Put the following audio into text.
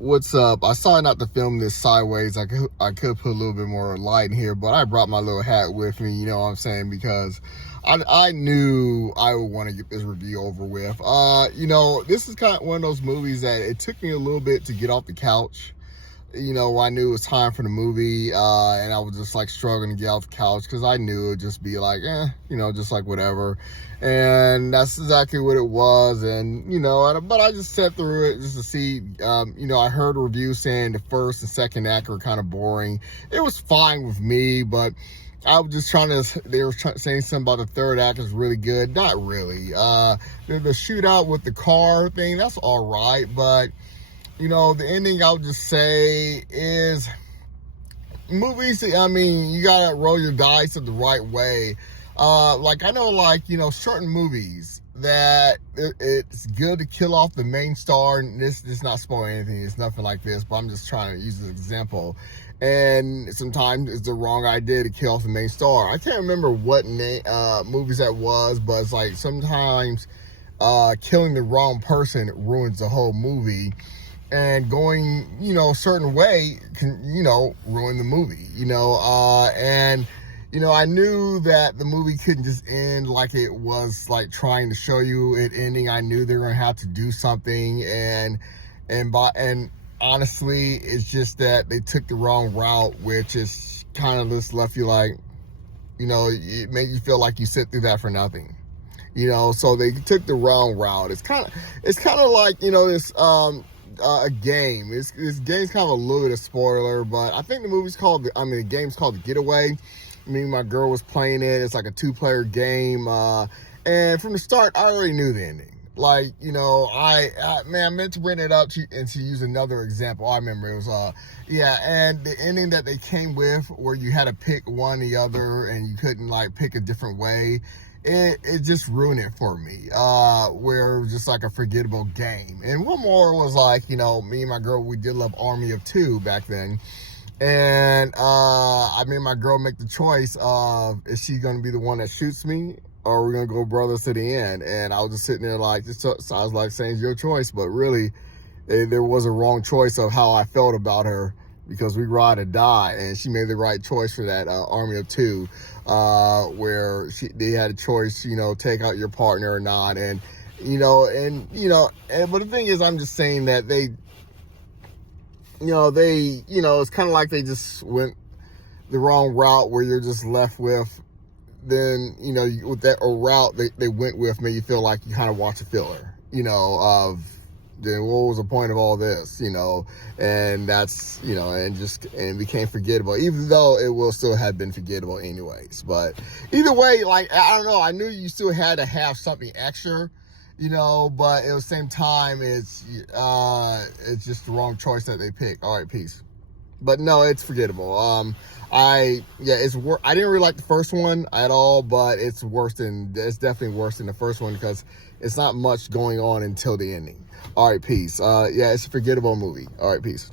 What's up? I saw not to film this sideways. I could put a little bit more light in here, but I brought my little hat with me, you know what I'm saying, because I knew I would want to get this review over with. This is kind of one of those movies that it took me a little bit to get off the couch. I knew it was time for the movie, and I was just like struggling to get off the couch because I knew it would just be like, just like whatever. And that's exactly what it was. And, but I just sat through it just to see, I heard a review saying the first and second act were kind of boring. It was fine with me, but I was just they were saying something about the third act is really good. Not really. The shootout with the car thing, that's all right, but the ending, I would just say, is movies, you gotta roll your dice in the right way. I know, certain movies that it's good to kill off the main star, and this is not spoiling anything, it's nothing like this, but I'm just trying to use an example. And sometimes it's the wrong idea to kill off the main star. I can't remember what movies that was, but it's like sometimes killing the wrong person ruins the whole movie. And going, a certain way can, ruin the movie, I knew that the movie couldn't just end like it was like trying to show you it ending. I knew they were going to have to do something. And honestly, it's just that they took the wrong route, which is kind of just left you like, it made you feel like you sit through that for nothing. So they took the wrong route. It's kind of like, this, a game. This game's kind of a little bit of spoiler, but I think the game's called The Getaway. My girl was playing it. It's like a 2-player game, and from the start, I already knew the ending. I meant to bring it up and to use another example. I remember it was, and the ending that they came with, where you had to pick one or the other, and you couldn't pick a different way. It just ruined it for me, where it was just like a forgettable game. And one more was me and my girl, we did love Army of Two back then. And I made my girl make the choice of, is she going to be the one that shoots me, or are we going to go brothers to the end? And I was just sitting there so I was like saying, it's your choice. But really, there was a wrong choice of how I felt about her, because we ride or die, and she made the right choice for that Army of Two, where they had a choice, take out your partner or not, but the thing is, I'm just saying that it's kind of like they just went the wrong route, where you're just left with, then, with that route they went with, made you feel like you kind of watched a filler, of, then what was the point of all this, and that's, and became forgettable, even though it will still have been forgettable anyways. But either way, I don't know, I knew you still had to have something extra, but at the same time, it's just the wrong choice that they picked. All right, peace. But no, it's forgettable. I didn't really like the first one at all, but it's definitely worse than the first one, because it's not much going on until the ending. All right, peace. It's a forgettable movie. All right, peace.